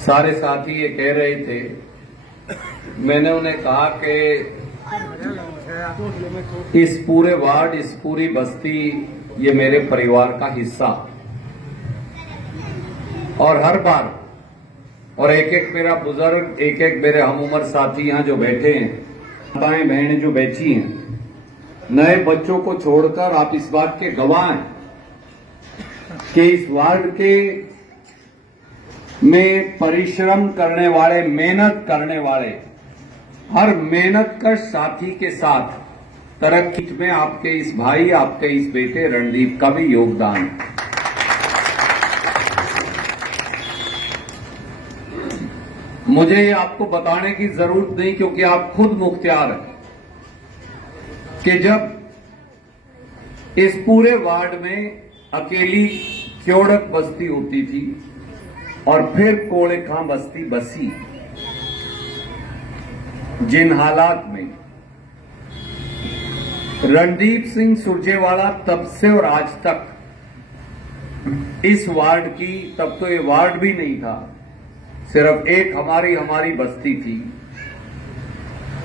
सारे साथी ये कह रहे थे, मैंने उन्हें कहा कि इस पूरे वार्ड, इस पूरी बस्ती ये मेरे परिवार का हिस्सा, और हर बार, और एक एक मेरा बुजुर्ग, एक एक मेरे हम उम्र साथी यहाँ जो बैठे हैं, माताएं बहनें जो बैठी हैं, नए बच्चों को छोड़कर आप इस बात के गवाह हैं कि इस वार्ड के में परिश्रम करने वाले, मेहनत करने वाले, हर मेहनत का साथी के साथ तरक्की में आपके इस भाई, आपके इस बेटे रणदीप का भी योगदान है। मुझे ये आपको बताने की जरूरत नहीं, क्योंकि आप खुद मुख्तियार हैं कि जब इस पूरे वार्ड में अकेली क्योड़क बस्ती होती थी और फिर कोड़ेखां बस्ती बसी, जिन हालात में रणदीप सिंह सुरजेवाला तब से और आज तक इस वार्ड की, तब तो ये वार्ड भी नहीं था, सिर्फ एक हमारी बस्ती थी,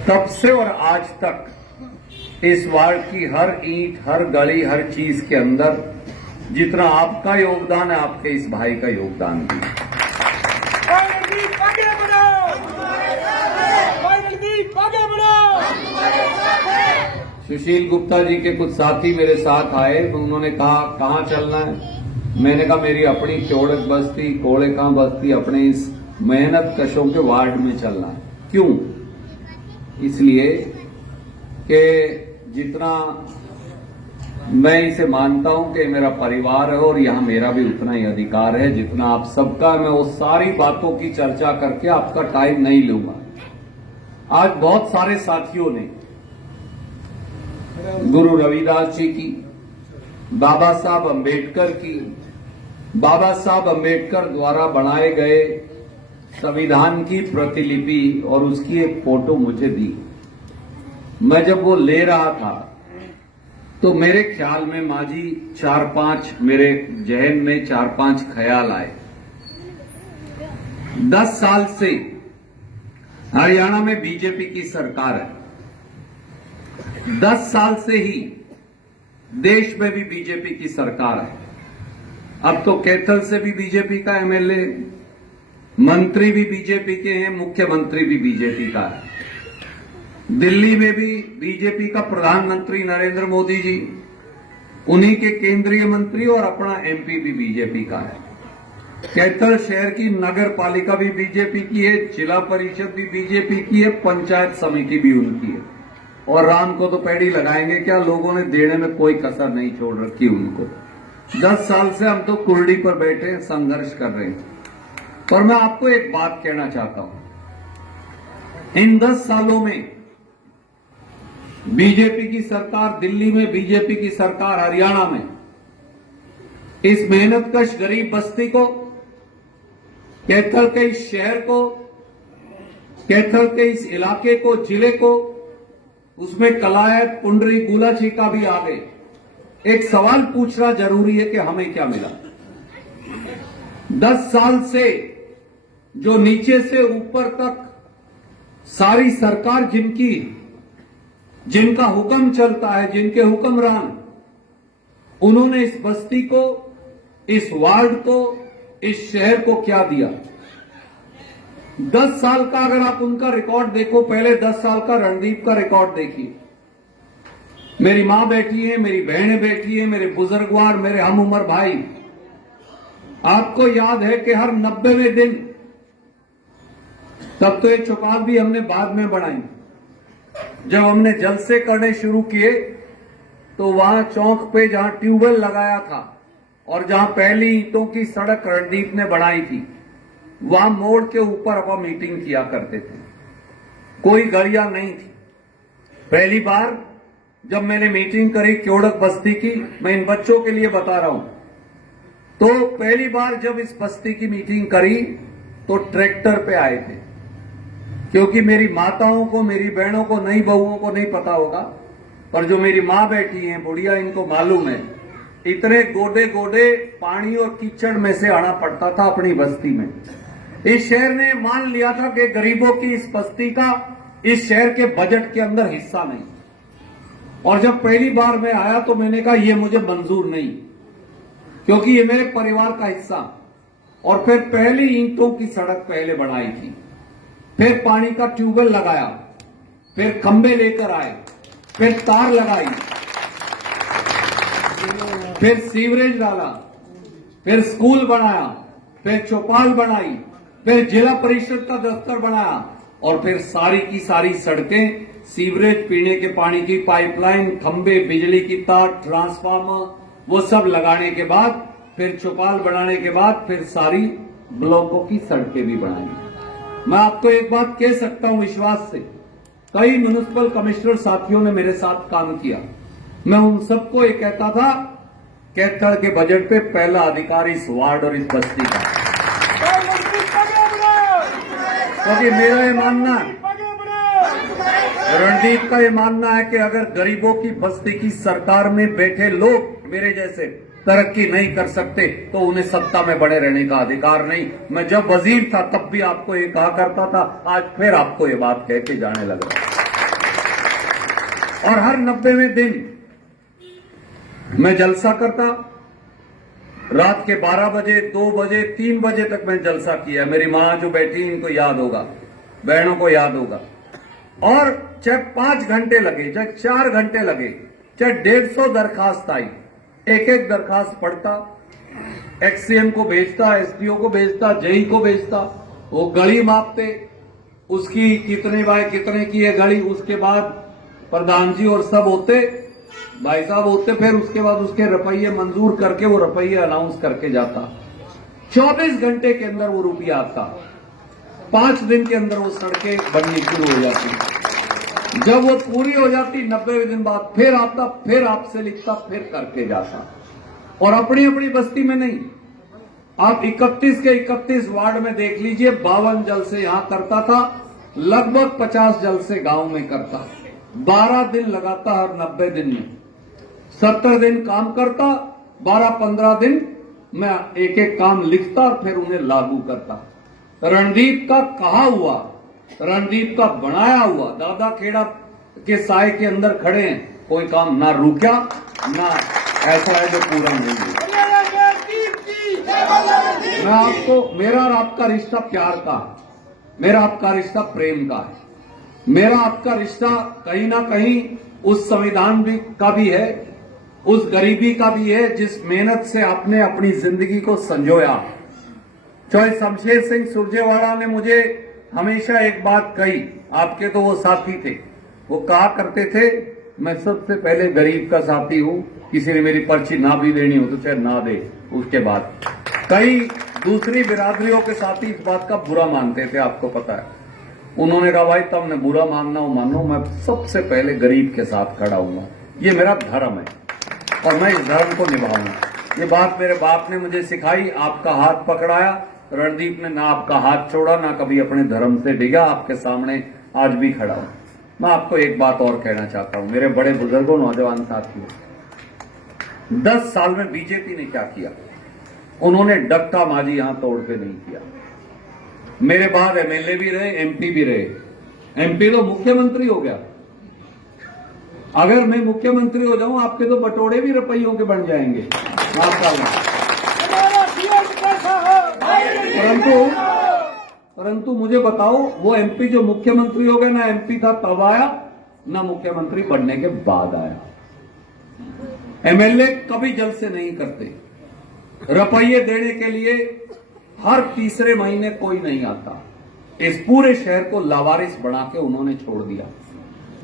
तब से और आज तक इस वार्ड की हर ईंट, हर गली, हर चीज के अंदर जितना आपका योगदान है, आपके इस भाई का योगदान भी। सुशील गुप्ता जी के कुछ साथी मेरे साथ आए, तो उन्होंने कहा कहां चलना है। मैंने कहा मेरी अपनी क्योड़क बस्ती, कोड़ेखां बस्ती, अपने इस मेहनत कशों के वार्ड में चलना है। क्यों? इसलिए कि जितना मैं इसे मानता हूं कि मेरा परिवार है और यहां मेरा भी उतना ही अधिकार है जितना आप सबका। मैं वो सारी बातों की चर्चा करके आपका टाइम नहीं लूंगा। आज बहुत सारे साथियों ने गुरु रविदास जी की, बाबा साहब अंबेडकर की, बाबा साहब अंबेडकर द्वारा बनाए गए संविधान की प्रतिलिपि और उसकी एक फोटो मुझे दी। मैं जब वो ले रहा था तो मेरे ख्याल में माजी 4-5, मेरे जहन में 4-5 ख्याल आए। 10 साल से हरियाणा में बीजेपी की सरकार है। 10 साल से ही देश में भी बीजेपी की सरकार है। अब तो कैथल से भी बीजेपी का एमएलए, मंत्री भी बीजेपी के हैं, मुख्यमंत्री भी बीजेपी का है। दिल्ली में भी बीजेपी का प्रधानमंत्री नरेंद्र मोदी जी, उन्हीं के केंद्रीय मंत्री, और अपना एमपी भी बीजेपी का है। कैथल शहर की नगर पालिका भी बीजेपी की है, जिला परिषद भी बीजेपी की है, पंचायत समिति भी उनकी है। और राम को तो पैड़ी लगाएंगे क्या, लोगों ने देने में कोई कसर नहीं छोड़ रखी उनको। 10 साल से हम तो कुर्डी पर बैठे हैं, संघर्ष कर रहे हैं। पर मैं आपको एक बात कहना चाहता हूं, इन 10 सालों में बीजेपी की सरकार दिल्ली में, बीजेपी की सरकार हरियाणा में, इस मेहनतकश गरीब बस्ती को, कैथल के इस शहर को, कैथल के इस इलाके को, जिले को, उसमें कलायत, पुंडरी, गुलाची का भी आ गए। एक सवाल पूछना जरूरी है कि हमें क्या मिला। 10 साल से जो नीचे से ऊपर तक सारी सरकार जिनका हुक्म चलता है, जिनके हुक्मरान, उन्होंने इस बस्ती को, इस वार्ड को, इस शहर को क्या दिया। 10 साल का अगर आप उनका रिकॉर्ड देखो, पहले 10 साल का रणदीप का रिकॉर्ड देखिए। मेरी मां बैठी है, मेरी बहनें बैठी है, मेरे बुजुर्गवार, मेरे हम उम्र भाई। आपको याद है कि हर 90वें दिन, तब तो ये चौपाल भी हमने बाद में बनाई, जब हमने जलसे करने शुरू किए तो वहां चौक पे जहां ट्यूबवेल लगाया था और जहां पहली ईंटों की सड़क रणदीप ने बनाई थी, वहां मोड़ के ऊपर अपन मीटिंग किया करते थे। कोई गरिया नहीं थी। पहली बार जब मैंने मीटिंग करी क्योड़क बस्ती की, मैं इन बच्चों के लिए बता रहा हूं, तो पहली बार जब इस बस्ती की मीटिंग करी तो ट्रैक्टर पे आए थे। क्योंकि मेरी माताओं को, मेरी बहनों को, नई बहुओं को नहीं पता होगा, पर जो मेरी मां बैठी है बुढ़िया, इनको मालूम है, इतने गोडे गोडे पानी और कीचड़ में से आना पड़ता था अपनी बस्ती में। इस शहर ने मान लिया था कि गरीबों की इस बस्ती का इस शहर के बजट के अंदर हिस्सा नहीं। और जब पहली बार मैं आया तो मैंने कहा ये मुझे मंजूर नहीं, क्योंकि ये मेरे परिवार का हिस्सा। और फिर पहली ईंटों की सड़क पहले बनाई थी, फिर पानी का ट्यूबवेल लगाया, फिर खंबे लेकर आए, फिर तार लगाई, फिर सीवरेज डाला, फिर स्कूल बनाया, फिर चौपाल बनाई, फिर जिला परिषद का दफ्तर बनाया, और फिर सारी की सारी सड़कें, सीवरेज, पीने के पानी की पाइपलाइन, खंबे, बिजली की तार, ट्रांसफार्मर, वो सब लगाने के बाद, फिर चौपाल बनाने के बाद, फिर सारी ब्लॉकों की सड़कें भी बनाई। मैं आपको एक बात कह सकता हूं विश्वास से, कई म्युनिसिपल कमिश्नर साथियों ने मेरे साथ काम किया। मैं उन सबको ये कहता था, कैथल के बजट पे पहला अधिकार इस वार्ड और इस बस्ती का, क्योंकि मेरा ये मानना, रणदीप का ये मानना है कि अगर गरीबों की बस्ती की सरकार में बैठे लोग मेरे जैसे तरक्की नहीं कर सकते तो उन्हें सत्ता में बने रहने का अधिकार नहीं। मैं जब वजीर था तब भी आपको ये कहा करता था, आज फिर आपको ये बात कह के जाने लगा। और हर 90वें दिन मैं जलसा करता, रात के 12 बजे, 2 बजे, 3 बजे तक मैं जलसा किया। मेरी मां जो बैठी इनको याद होगा, बहनों को याद होगा। और चाहे 5 घंटे लगे, चाहे 4 घंटे लगे, चाहे 150 दरखास्त आई, एक एक दरखास्त पढ़ता, एक्ससीएम को भेजता, एसडीओ को भेजता, जेई को भेजता, वो गली मापते, उसकी कितने बाय कितने की है गली, उसके बाद प्रधान जी और सब होते, भाई साहब होते, फिर उसके बाद उसके रुपये मंजूर करके वो रुपये अनाउंस करके जाता। 24 घंटे के अंदर वो रुपया आता, 5 दिन के अंदर वो सड़कें बननी शुरू हो जाती। जब वो पूरी हो जाती 90वें दिन बाद फिर आता, फिर आपसे लिखता, फिर करके जाता। और अपनी अपनी बस्ती में नहीं, आप 31 के 31 वार्ड में देख लीजिए, 52 जलसे यहां करता था, लगभग 50 जलसे गांव में करता। 12 दिन लगाता हर 90 दिन में, 70 दिन काम करता, 12-15 दिन मैं एक एक काम लिखता और फिर उन्हें लागू करता। रणदीप का कहा हुआ, रणदीप का बनाया हुआ, दादा खेड़ा के साए के अंदर खड़े हैं, कोई काम ना रुका, ना ऐसा है जो पूरा नहीं हुआ। मैं आपको, मेरा और आपका रिश्ता प्यार का, मेरा आपका रिश्ता प्रेम का है। मेरा आपका रिश्ता कहीं ना कहीं उस संविधान भी का भी है, उस गरीबी का भी है जिस मेहनत से आपने अपनी जिंदगी को संजोया। चाहे शमशेर सिंह सुरजेवाला ने मुझे हमेशा एक बात कही, आपके तो वो साथी थे, वो कहा करते थे, मैं सबसे पहले गरीब का साथी हूं, किसी ने मेरी पर्ची ना भी देनी हो तो चाहे ना दे। उसके बाद कई दूसरी बिरादरियों के साथी इस बात का बुरा मानते थे, आपको पता है। उन्होंने कहा भाई तुमने बुरा मानना हो मानो, मैं सबसे पहले गरीब के साथ खड़ा हूंगा, ये मेरा धर्म है और मैं इस धर्म को निभाऊंगा। ये बात मेरे बाप ने मुझे सिखाई। आपका हाथ पकड़ाया, रणदीप ने ना आपका हाथ छोड़ा, ना कभी अपने धर्म से डिगा, आपके सामने आज भी खड़ा हूं। मैं आपको एक बात और कहना चाहता हूं, मेरे बड़े बुजुर्गों, नौजवान साथियों, 10 साल में बीजेपी ने क्या किया? उन्होंने डक्का माजी यहां तोड़ के नहीं किया। मेरे बाद एमएलए भी रहे, एमपी भी रहे। एमपी तो मुख्यमंत्री हो गया। अगर मैं मुख्यमंत्री हो जाऊं, आपके तो बटोरे भी रुपयों के बन जाएंगे। परंतु मुझे बताओ, वो एमपी जो मुख्यमंत्री हो गया, ना एमपी था तब आया, ना मुख्यमंत्री बनने के बाद आया। एमएलए कभी जल्द से नहीं करते। रुपये देने के लिए हर तीसरे महीने कोई नहीं आता। इस पूरे शहर को लावारिस बना के उन्होंने छोड़ दिया।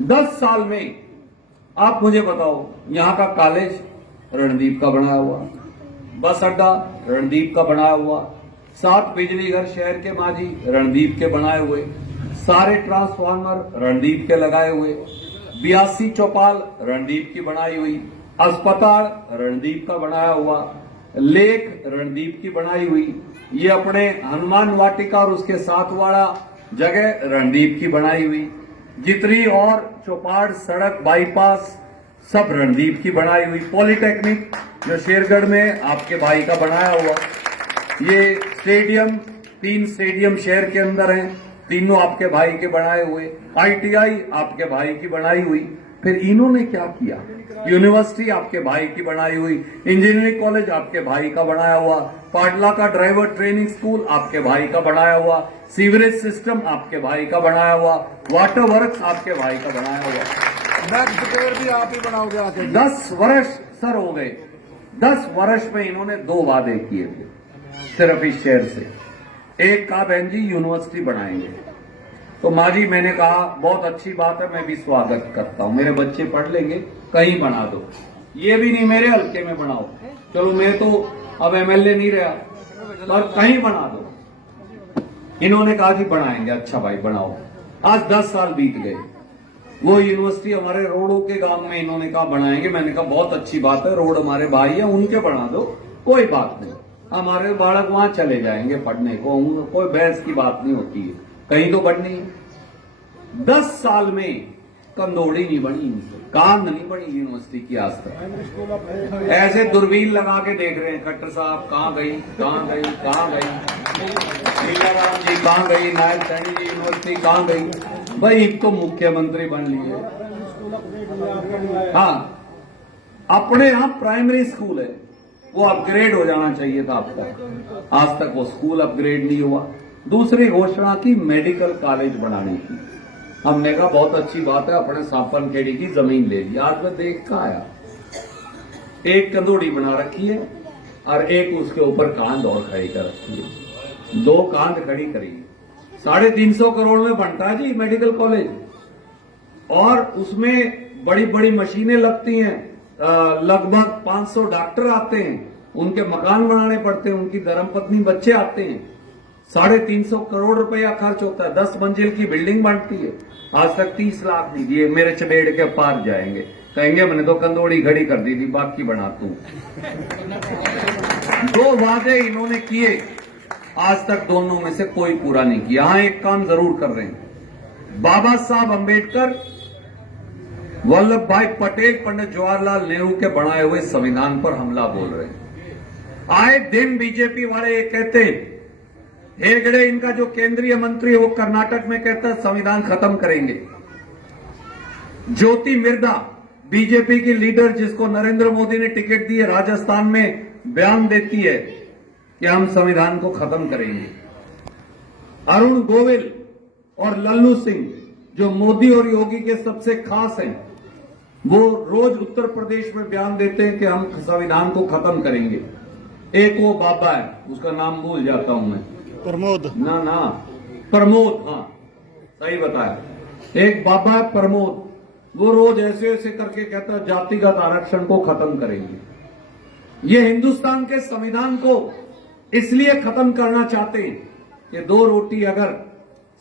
10 साल में आप मुझे बताओ, यहां का कॉलेज रणदीप का बनाया हुआ, बस अड्डा रणदीप का बनाया हुआ, 7 बिजली घर शहर के माजी रणदीप के बनाए हुए, सारे ट्रांसफार्मर रणदीप के लगाए हुए, 82 चौपाल रणदीप की बनाई हुई, अस्पताल रणदीप का बनाया हुआ, लेक रणदीप की बनाई हुई, ये अपने हनुमान वाटिका और उसके साथ वाला जगह रणदीप की बनाई हुई, जितनी और चौपाड़, सड़क, बाईपास सब रणदीप की बनाई हुई, पॉलिटेक्निक जो शेरगढ़ में आपके भाई का बनाया हुआ, ये स्टेडियम 3 स्टेडियम शहर के अंदर हैं, तीनों आपके भाई के बनाए हुए। ITI आपके भाई की बनाई हुई। फिर इन्होंने क्या किया? यूनिवर्सिटी आपके भाई की बनाई हुई, इंजीनियरिंग कॉलेज आपके भाई का बनाया हुआ, पाटला का ड्राइवर ट्रेनिंग स्कूल आपके भाई का बनाया हुआ, सीवरेज सिस्टम आपके भाई का बनाया हुआ, वाटर वर्क्स आपके भाई का बनाया हुआ। नेक्स्ट भी आप ही बनाओगे आके। 10 वर्ष सर हो गए। 10 वर्ष में इन्होंने 2 वादे किए थे सिर्फ इस शहर से। एक कहा बहन जी यूनिवर्सिटी बनाएंगे, तो माँ जी मैंने कहा बहुत अच्छी बात है, मैं भी स्वागत करता हूं, मेरे बच्चे पढ़ लेंगे, कहीं बना दो। ये भी नहीं मेरे हल्के में बनाओ, चलो मैं तो अब MLA नहीं रहा, पर कहीं बना दो। इन्होंने कहा जी बनाएंगे, अच्छा भाई बनाओ। आज 10 साल बीत गए। वो यूनिवर्सिटी हमारे रोडों के गांव में इन्होंने कहा बनाएंगे। मैंने कहा बहुत अच्छी बात है, रोड हमारे भाई है, उनके बना दो, कोई बात नहीं, हमारे बालक वहां चले जाएंगे पढ़ने को, कोई बहस की बात नहीं होती है, कहीं तो बढ़नी है। 10 साल में कंदोड़ी नहीं बनी, कांद नहीं बनी यूनिवर्सिटी की आज तक। ऐसे दूरबीन लगा के देख रहे हैं खट्टर साहब कहां गई, कहां गई, कहां गई, लीलाराम जी कहां गई, नायब सैनी जी यूनिवर्सिटी कहां गई। भाई एक तो मुख्यमंत्री बन लिए। हाँ, अपने यहां प्राइमरी स्कूल है, वो अपग्रेड हो जाना चाहिए था अब तक, आज तक वो स्कूल अपग्रेड नहीं हुआ। दूसरी घोषणा की मेडिकल कॉलेज बनाने की। हमने कहा बहुत अच्छी बात है, अपने सापन खेड़ी की जमीन ले ली। आज मैं देख का आया, एक कंदोड़ी बना रखी है और एक उसके ऊपर कांध और खड़ी कर रखी है, 2 कांध खड़ी करी। 350 करोड़ में बनता है जी मेडिकल कॉलेज, और उसमें बड़ी बड़ी मशीनें लगती हैं, लगभग 500 डॉक्टर आते हैं, उनके मकान बनाने पड़ते हैं, उनकी धर्मपत्नी बच्चे आते हैं। 350 करोड़ रुपया खर्च होता है, 10 मंजिल की बिल्डिंग बनती है। आज तक 30 लाख नहीं दिए, मेरे चबेड़ के पार जाएंगे, कहेंगे मैंने तो कंदोड़ी खड़ी कर दी थी, बाकी बना तू। 2 वादे इन्होंने किए, आज तक दोनों में से कोई पूरा नहीं किया। हाँ, एक काम जरूर कर रहे हैं, बाबा साहब अंबेडकर, वल्लभ भाई पटेल, पंडित जवाहरलाल नेहरू के बनाए हुए संविधान पर हमला बोल रहे हैं। आए दिन बीजेपी वाले ये कहते हैं, हेगड़े इनका जो केंद्रीय मंत्री है वो कर्नाटक में कहता है संविधान खत्म करेंगे। ज्योति मिर्धा बीजेपी की लीडर, जिसको नरेंद्र मोदी ने टिकट दी है, राजस्थान में बयान देती है कि हम संविधान को खत्म करेंगे। अरुण गोविल और लल्लू सिंह, जो मोदी और योगी के सबसे खास हैं, वो रोज उत्तर प्रदेश में बयान देते हैं कि हम संविधान को खत्म करेंगे। एक वो बाबा है, उसका नाम भूल जाता हूं मैं, प्रमोद ना प्रमोद, हाँ सही बताया, एक बाबा है प्रमोद, वो रोज ऐसे ऐसे करके कहता है जातिगत आरक्षण को खत्म करेंगे। ये हिंदुस्तान के संविधान को इसलिए खत्म करना चाहते हैं कि 2 रोटी, अगर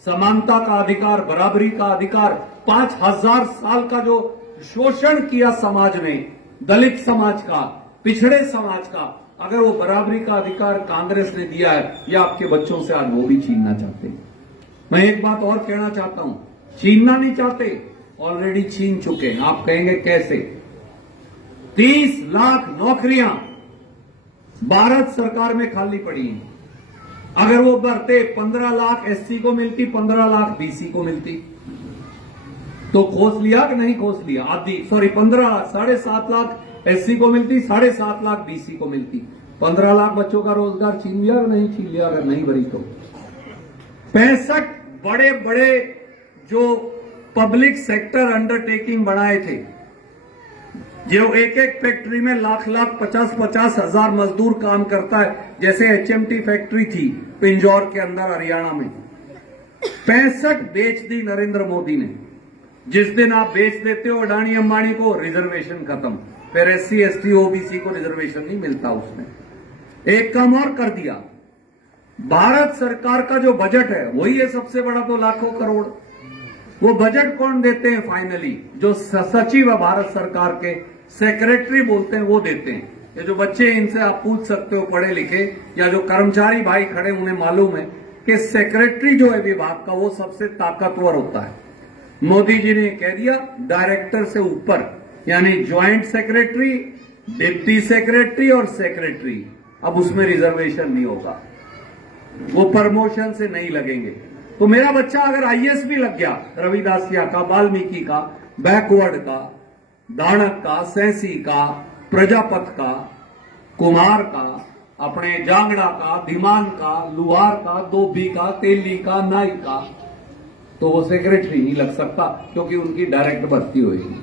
समानता का अधिकार, बराबरी का अधिकार, 5000 साल का जो शोषण किया समाज में, दलित समाज का, पिछड़े समाज का, अगर वो बराबरी का अधिकार कांग्रेस ने दिया है, या आपके बच्चों से आज वो भी छीनना चाहते हैं। मैं एक बात और कहना चाहता हूं, छीनना नहीं चाहते, ऑलरेडी छीन चुके हैं। आप कहेंगे कैसे? 30 लाख नौकरियां भारत सरकार में खाली पड़ी हैं। अगर वो भरते 15 लाख SC को मिलती, 15 लाख BC को मिलती, तो खोस लिया कि नहीं खोस लिया? 7.5 लाख SC को मिलती, 7.5 लाख BC को मिलती, 15 लाख बच्चों का रोजगार छीन लिया कि नहीं छीन लिया? अगर नहीं भरी तो 65 बड़े बड़े जो पब्लिक सेक्टर अंडरटेकिंग बनाए थे, जो एक एक फैक्ट्री में लाख 50 हजार मजदूर काम करता है, जैसे HMT फैक्ट्री थी पिंजौर के अंदर हरियाणा में, 65 बेच दी नरेंद्र मोदी ने। जिस दिन आप बेच देते हो अडानी अंबानी को, रिजर्वेशन खत्म, फिर SC ST OBC को रिजर्वेशन नहीं मिलता उसमें। एक काम और कर दिया, भारत सरकार का जो बजट है वही है सबसे बड़ा, तो लाखों करोड़। वो बजट कौन देते हैं फाइनली? जो सचिव है भारत सरकार के, सेक्रेटरी बोलते हैं, वो देते हैं। ये जो बच्चे, इनसे आप पूछ सकते हो पढ़े लिखे, या जो कर्मचारी भाई खड़े, उन्हें मालूम है कि सेक्रेटरी जो है विभाग का, वो सबसे ताकतवर होता है। मोदी जी ने कह दिया डायरेक्टर से ऊपर, यानी ज्वाइंट सेक्रेटरी, डिप्टी सेक्रेटरी और सेक्रेटरी, अब उसमें रिजर्वेशन नहीं होगा। वो प्रमोशन से नहीं लगेंगे। तो मेरा बच्चा अगर आईएएस भी लग गया, रविदासिया का, वाल्मीकि का, बैकवर्ड का, दानक का, सैसी का, प्रजापत का, कुमार का, अपने जांगड़ा का, धीमान का, लुहार का, धोबी का, तेली का, नाई का, तो वो सेक्रेटरी नहीं लग सकता क्योंकि उनकी डायरेक्ट भर्ती होगी।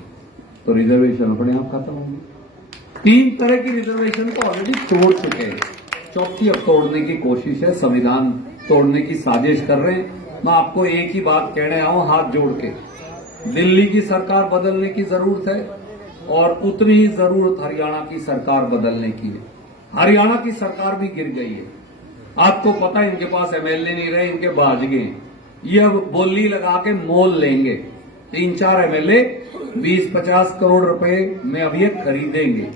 तो रिजर्वेशन अपने आप खत्म होगी। 3 तरह की रिजर्वेशन को ऑलरेडी तोड़ चुके हैं, चौथी अब तोड़ने की कोशिश है, संविधान तोड़ने की साजिश कर रहे हैं। मैं आपको एक ही बात कहने आया हूं हाथ जोड़ के, दिल्ली की सरकार बदलने की जरूरत है और उतनी ही जरूरत हरियाणा की सरकार बदलने की है। हरियाणा की सरकार भी गिर गई है, आपको पता है, इनके पास एमएलए नहीं रहे, इनके बाज गए। ये अब बोली लगा के मोल लेंगे, 3-4 एमएलए 20-50 करोड़ रुपए में अब ये खरीदेंगे।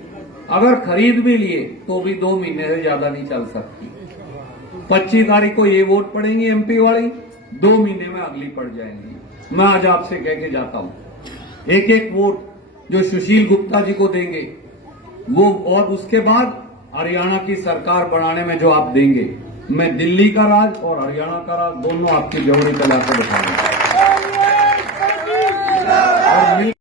अगर खरीद भी लिए तो भी 2 महीने से ज्यादा नहीं चल सकती। 25 तारीख को ये वोट पड़ेंगी एमपी वाली, 2 महीने में अगली पड़ जाएंगी। मैं आज आपसे कह के जाता हूं, एक एक वोट जो सुशील गुप्ता जी को देंगे वो, और उसके बाद हरियाणा की सरकार बनाने में जो आप देंगे, मैं दिल्ली का राज और हरियाणा का राज दोनों आपकी जोड़ी चला के बताऊंगा। और